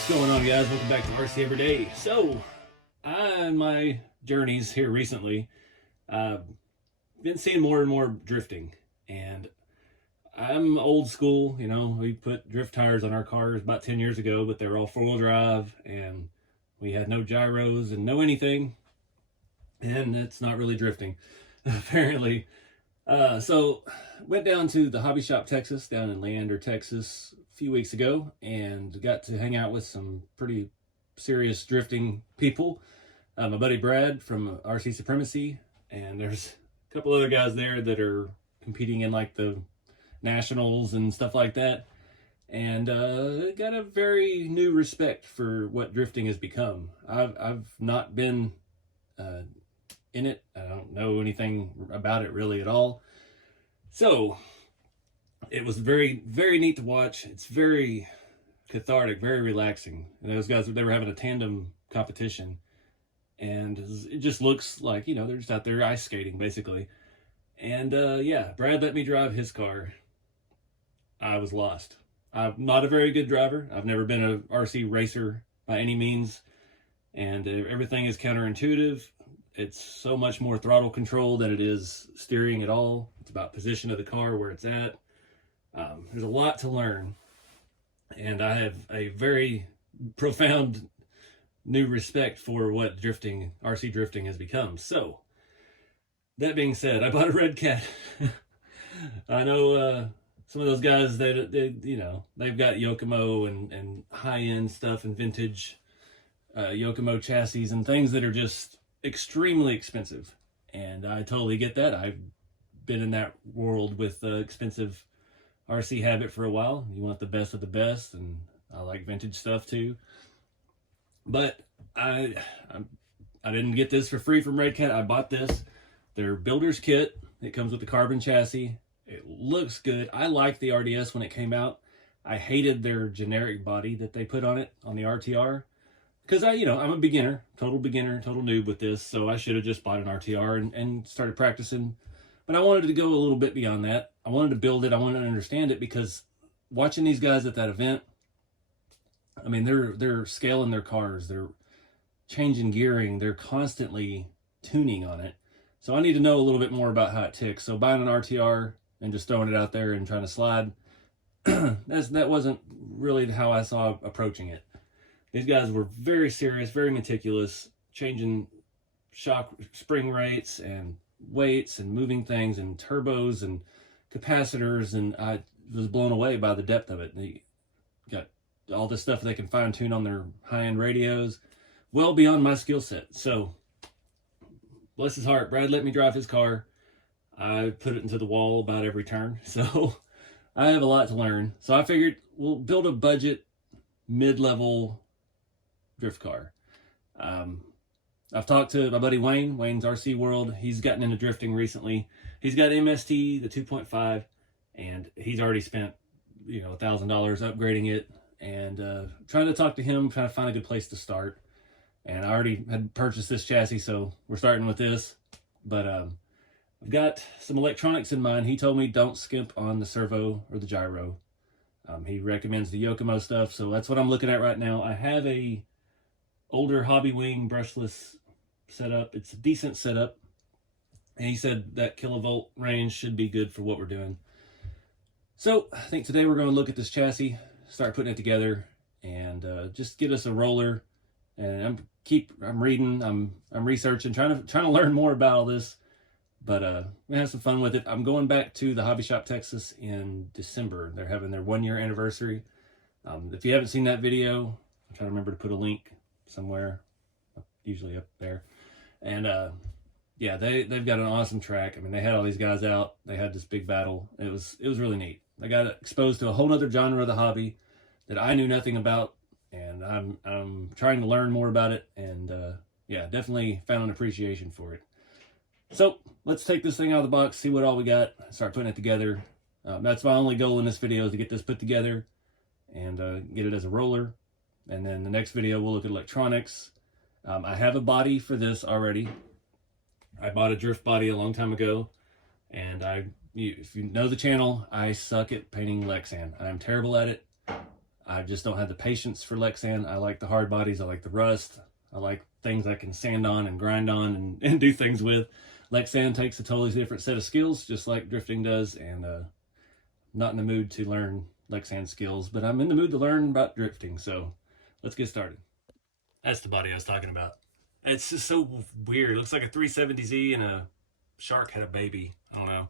What's going on, guys? Welcome back to RC Every Day. So, in my journeys here recently, been seeing more and more drifting, and I'm old school. You know, we put drift tires on our cars about 10 years ago, but they were all four-wheel drive, and we had no gyros and no anything, and it's not really drifting, apparently. So, went down to the Hobby Shop, Texas, down in Leander, Texas, a few weeks ago, and got to hang out with some pretty serious drifting people. My buddy Brad from RC Supremacy, and there's a couple other guys there that are competing in like the nationals and stuff like that, and got a very new respect for what drifting has become. I've not been in it. I don't know anything about it really at all. So it was very, very neat to watch. It's very cathartic, very relaxing. And those guys, they were having a tandem competition, and it just looks like, you know, they're just out there ice skating basically. And yeah, Brad let me drive his car. I was lost. I'm not a very good driver. I've never been an RC racer by any means, and everything is counterintuitive. It's so much more throttle control than it is steering at all. It's about position of the car, where it's at. There's a lot to learn, and I have a very profound new respect for what drifting, RC drifting, has become. So, that being said, I bought a Redcat. I know some of those guys, they you know, they've got yokomo and high-end stuff and vintage yokomo chassis and things that are just extremely expensive, and I totally get that. I've been in that world with expensive RC habit for a while. You want the best of the best, and I like vintage stuff too. But I didn't get this for free from Redcat. I bought this, their builder's kit. It comes with the carbon chassis. It looks good. I liked the RDS when it came out. I hated their generic body that they put on it on the RTR. Because I'm a beginner, total noob with this, so I should have just bought an RTR and started practicing. But I wanted to go a little bit beyond that. I wanted to build it. I wanted to understand it, because watching these guys at that event, I mean, they're scaling their cars, they're changing gearing, they're constantly tuning on it. So I need to know a little bit more about how it ticks. So buying an RTR and just throwing it out there and trying to slide, that wasn't really how I saw approaching it. These guys were very serious, very meticulous, changing shock spring rates and weights and moving things and turbos and capacitors, and I was blown away by the depth of it. They got all this stuff they can fine tune on their high-end radios, well beyond my skill set. So, bless his heart, Brad let me drive his car. I put it into the wall about every turn, so I have a lot to learn. So I figured we'll build a budget, mid-level drift car. I've talked to my buddy Wayne's RC World. He's gotten into drifting recently. He's got MST, the 2.5, and he's already spent, $1,000 upgrading it, and trying to talk to him, trying to find a good place to start. And I already had purchased this chassis, so we're starting with this. But I've got some electronics in mind. He told me don't skimp on the servo or the gyro. He recommends the yokomo stuff, so that's what I'm looking at right now. I have a older Hobby Wing brushless setup. It's a decent setup, and he said that kilovolt range should be good for what we're doing. So I think today we're going to look at this chassis, start putting it together, and just get us a roller. And I'm reading, I'm researching, trying to learn more about all this. But we have some fun with it. I'm going back to the Hobby Shop, Texas in December. They're having their 1-year anniversary. If you haven't seen that video, I'm trying to remember to put a link somewhere, usually up there. And yeah, they've got an awesome track. I mean, they had all these guys out. They had this big battle. It was really neat. I got exposed to a whole other genre of the hobby that I knew nothing about, and I'm trying to learn more about it. And yeah, definitely found an appreciation for it. So let's take this thing out of the box, see what all we got, start putting it together. That's my only goal in this video, is to get this put together and get it as a roller. And then the next video, we'll look at electronics. I have a body for this already. I bought a drift body a long time ago, and if you know the channel, I suck at painting Lexan. I'm terrible at it. I just don't have the patience for Lexan. I like the hard bodies. I like the rust. I like things I can sand on and grind on and do things with. Lexan takes a totally different set of skills, just like drifting does, and not in the mood to learn Lexan skills, but I'm in the mood to learn about drifting, so let's get started. That's the body I was talking about. It's just so weird. It looks like a 370Z and a shark had a baby. I don't know.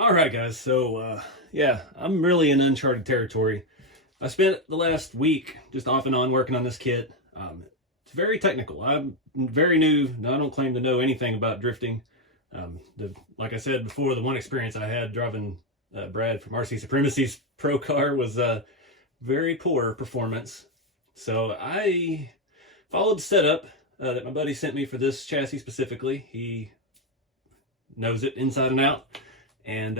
All right, guys. So, yeah, I'm really in uncharted territory. I spent the last week just off and on working on this kit. It's very technical. I'm very new. I don't claim to know anything about drifting. Like I said before, the one experience I had driving Brad from RC Supremacy's pro car was very poor performance. So I followed the setup that my buddy sent me for this chassis specifically. He knows it inside and out. And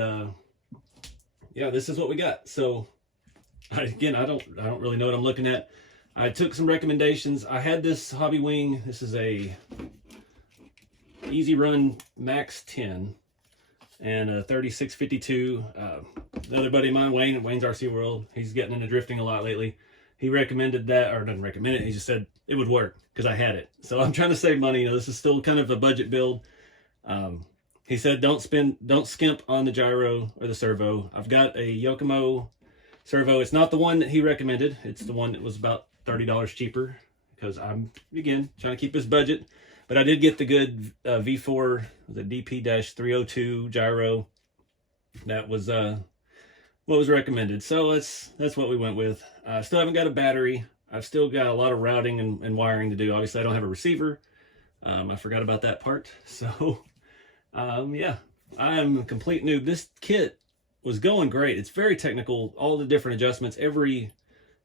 yeah, this is what we got. So again, I don't really know what I'm looking at. I took some recommendations. I had this hobby wing. This is a Easy Run Max 10 and a 3652. Another buddy of mine, Wayne's RC World, he's getting into drifting a lot lately. He recommended that, or doesn't recommend it. He just said it would work because I had it. So I'm trying to save money. You know, this is still kind of a budget build. He said, don't skimp on the gyro or the servo. I've got a Yokomo servo. It's not the one that he recommended. It's the one that was about $30 cheaper because I'm, again, trying to keep this budget. But I did get the good V4, the DP-302 gyro. That was what was recommended. So that's what we went with. I still haven't got a battery. I've still got a lot of routing and wiring to do. Obviously, I don't have a receiver. I forgot about that part. So... yeah, I'm a complete noob. This kit was going great. It's very technical. All the different adjustments, every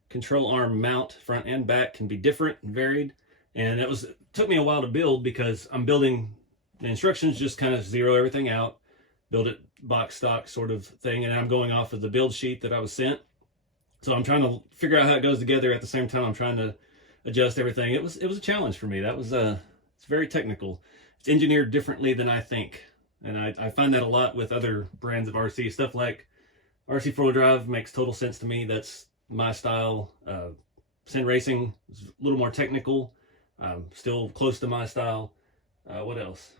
control arm mount, front and back, can be different and varied. And it took me a while to build because I'm building the instructions, just kind of zero everything out, build it box stock sort of thing. And I'm going off of the build sheet that I was sent. So I'm trying to figure out how it goes together. At the same time, I'm trying to adjust everything. It was a challenge for me. That was it's very technical. It's engineered differently than I think. And I find that a lot with other brands of RC. Stuff like RC 4-wheel drive makes total sense to me. That's my style. Sim racing is a little more technical. Still close to my style. What else?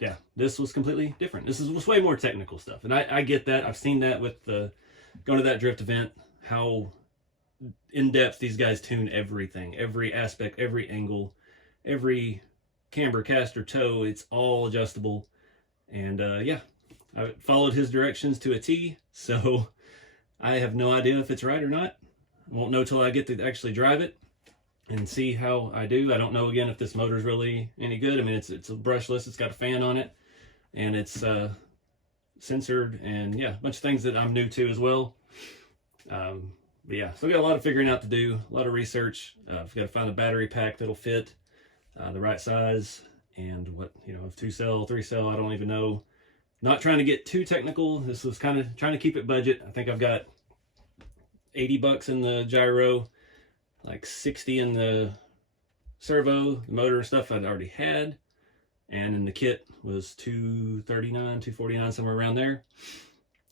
Yeah, this was completely different. This was way more technical stuff. And I get that. I've seen that with going to that drift event, how in-depth these guys tune everything. Every aspect, every angle, every camber, caster, toe, it's all adjustable. And yeah, I followed his directions to a T, so I have no idea if it's right or not. I won't know till I get to actually drive it and see how I do. I don't know, again, if this motor is really any good. I mean, it's a brushless, it's got a fan on it, and it's censored, and yeah, a bunch of things that I'm new to as well. But yeah, still got a lot of figuring out to do, a lot of research. I've got to find a battery pack that'll fit the right size, and what, if 2-cell, 3-cell, I don't even know. Not trying to get too technical. This was kind of trying to keep it budget. I think I've got 80 bucks in the gyro, like 60 in the servo, the motor and stuff I'd already had, and in the kit was 239, 249, somewhere around there.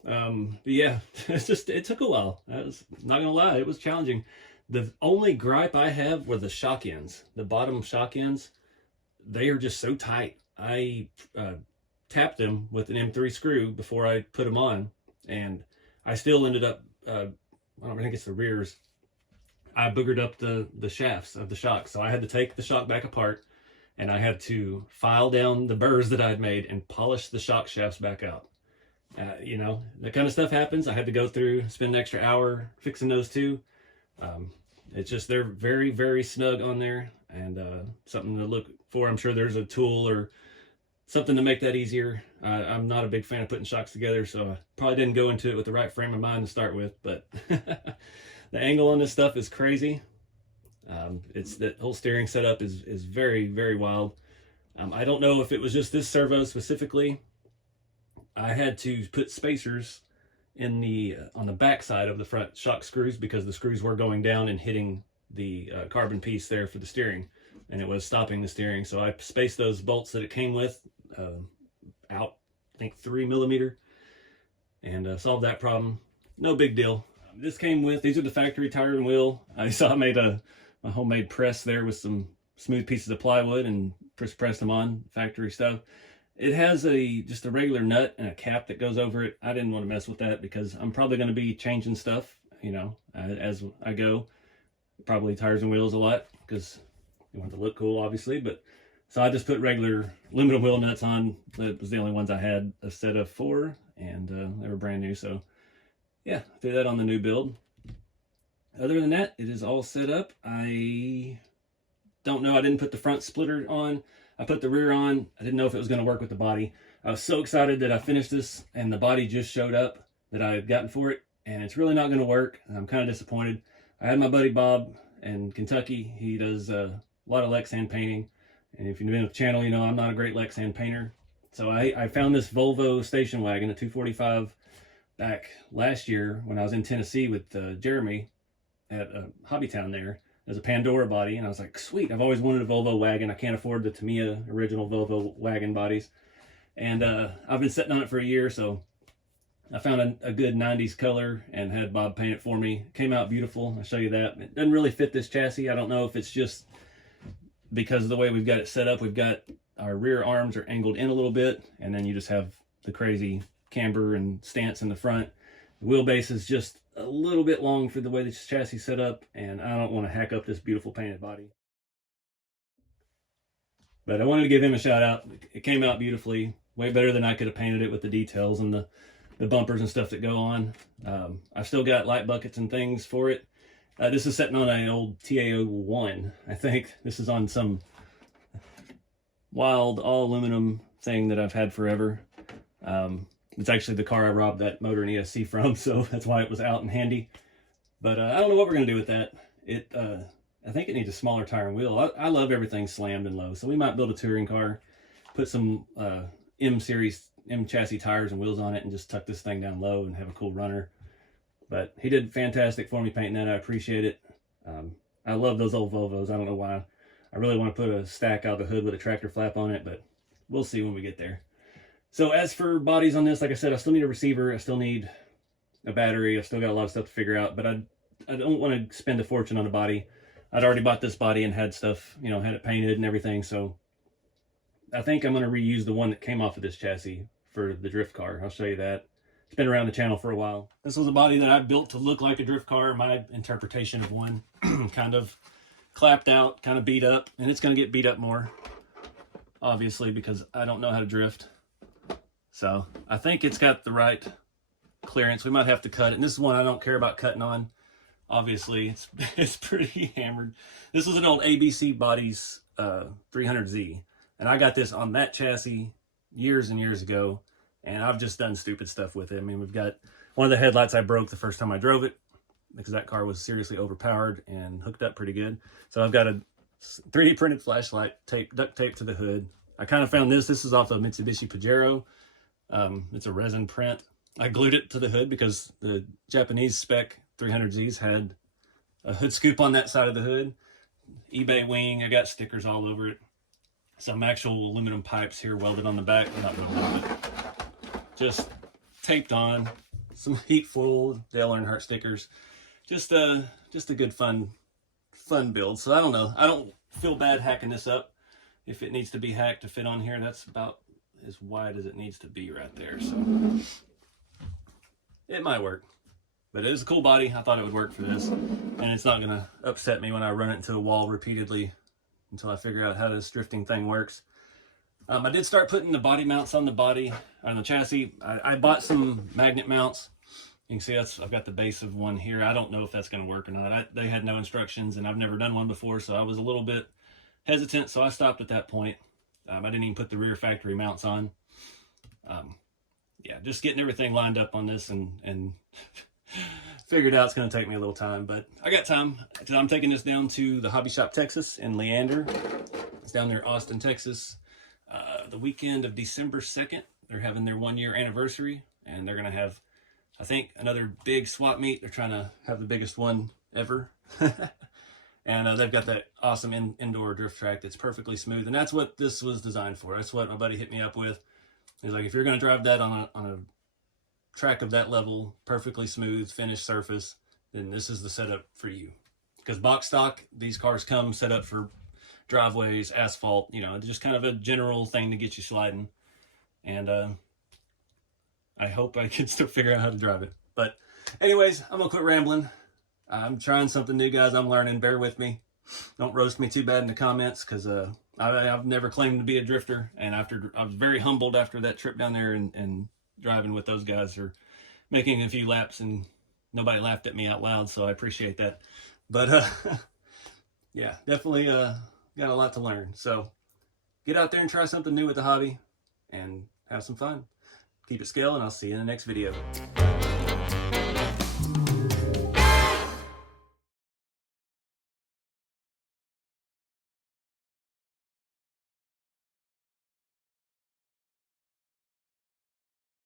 But yeah, it took a while. I was not gonna lie, it was challenging. The only gripe I have were the shock ends. The bottom shock ends, they are just so tight. I tapped them with an M3 screw before I put them on, and I still ended up, I don't think it's the rears, I boogered up the shafts of the shock. So I had to take the shock back apart, and I had to file down the burrs that I'd made and polish the shock shafts back out. That kind of stuff happens. I had to go through, spend an extra hour fixing those too. It's just, they're very, very snug on there, and something to look for. I'm sure there's a tool or something to make that easier. I'm not a big fan of putting shocks together, so I probably didn't go into it with the right frame of mind to start with, but the angle on this stuff is crazy. It's the whole steering setup is very, very wild. I don't know if it was just this servo specifically. I had to put spacers in the on the back side of the front shock screws, because the screws were going down and hitting the carbon piece there for the steering, and it was stopping the steering. So I spaced those bolts that it came with out, I think 3 millimeter, and solved that problem. No big deal. This came with, these are the factory tire and wheel. I made a homemade press there with some smooth pieces of plywood and pressed them on, factory stuff. It has just a regular nut and a cap that goes over it. I didn't want to mess with that because I'm probably going to be changing stuff, as I go. Probably tires and wheels a lot because you want it to look cool, obviously. But so I just put regular aluminum wheel nuts on. That was the only ones I had a set of 4, and they were brand new. So yeah, threw that on the new build. Other than that, it is all set up. I don't know. I didn't put the front splitter on. I put the rear on. I didn't know if it was going to work with the body. I was so excited that I finished this and the body just showed up that I had gotten for it, and it's really not going to work. I'm kind of disappointed. I had my buddy Bob in Kentucky. He does a lot of Lexan painting, and if you've been on the channel, I'm not a great Lexan painter. So I found this Volvo station wagon, a 245, back last year when I was in Tennessee with Jeremy at Hobbytown there. There's a Pandora body, and I was like, sweet, I've always wanted a Volvo wagon. I can't afford the Tamiya original Volvo wagon bodies. And I've been sitting on it for a year, so I found a good 90s color and had Bob paint it for me. It came out beautiful. I'll show you that. It doesn't really fit this chassis. I don't know if it's just because of the way we've got it set up. We've got our rear arms are angled in a little bit, and then you just have the crazy camber and stance in the front. The wheelbase is just a little bit long for the way this chassis is set up, and I don't want to hack up this beautiful painted body. But I wanted to give him a shout out. It came out beautifully, way better than I could have painted it with the details and the bumpers and stuff that go on. I've still got light buckets and things for it. This is sitting on an old TA01, I think. This is on some wild all aluminum thing that I've had forever. It's actually the car I robbed that motor and ESC from, so that's why it was out and handy. But I don't know what we're going to do with that. I think it needs a smaller tire and wheel. I love everything slammed and low, so we might build a touring car, put some M chassis tires and wheels on it, and just tuck this thing down low and have a cool runner. But he did fantastic for me painting that. I appreciate it. I love those old Volvos. I don't know why. I really want to put a stack out of the hood with a tractor flap on it, but we'll see when we get there. So as for bodies on this, like I said, I still need a receiver. I still need a battery. I've still got a lot of stuff to figure out, but I don't want to spend a fortune on a body. I'd already bought this body and had stuff, had it painted and everything. So I think I'm going to reuse the one that came off of this chassis for the drift car. I'll show you that. It's been around the channel for a while. This was a body that I built to look like a drift car. My interpretation of one, kind of clapped out, kind of beat up, and it's going to get beat up more, obviously, because I don't know how to drift. So I think it's got the right clearance. We might have to cut it. And this is one I don't care about cutting on. Obviously, it's pretty hammered. This was an old ABC Bodies 300Z. And I got this on that chassis years and years ago. And I've just done stupid stuff with it. I mean, we've got one of the headlights I broke the first time I drove it. because that car was seriously overpowered and hooked up pretty good. So I've got a 3D printed flashlight duct tape to the hood. I kind of found this. This is off a Mitsubishi Pajero. It's a resin print. I glued it to the hood because the Japanese spec 300Zs had a hood scoop on that side of the hood. eBay wing, I got stickers all over it. Some actual aluminum pipes here welded on the back. Not welded, but just taped on. Some heat foil Dale Earnhardt stickers. Just a good fun build. So I don't know. I don't feel bad hacking this up. If it needs to be hacked to fit on here, that's about as wide as it needs to be right there. So it might work. But it is a cool body. I thought it would work for this. And it's not going to upset me when I run it into a wall repeatedly until I figure out how this drifting thing works. I did start putting the body mounts on the body, on the chassis. I bought some magnet mounts. You can see I've got the base of one here. I don't know if that's going to work or not. They had no instructions, and I've never done one before, so I was a little bit hesitant, so I stopped at that point. I didn't even put the rear factory mounts on. Yeah, just getting everything lined up on this and figured out it's going to take me a little time, but I got time. I'm taking this down to the Hobby Shop Texas in Leander. It's down there, Austin, Texas. The weekend of December 2nd, they're having their 1-year anniversary, and they're going to have, I think, another big swap meet. They're trying to have the biggest one ever. And they've got that awesome indoor drift track that's perfectly smooth, and that's what this was designed for. That's what my buddy hit me up with. He's like, if you're going to drive that on a track of that level, perfectly smooth, finished surface, then this is the setup for you. Because box stock, these cars come set up for driveways, asphalt, you know, just kind of a general thing to get you sliding. And I hope I can still figure out how to drive it. But anyways, I'm gonna quit rambling. I'm trying something new, guys. I'm learning. Bear with me. Don't roast me too bad in the comments, because I've never claimed to be a drifter, and I was very humbled after that trip down there and driving with those guys, or making a few laps, and nobody laughed at me out loud, so I appreciate that. But yeah, definitely got a lot to learn. So get out there and try something new with the hobby and have some fun. Keep it scale, and I'll see you in the next video.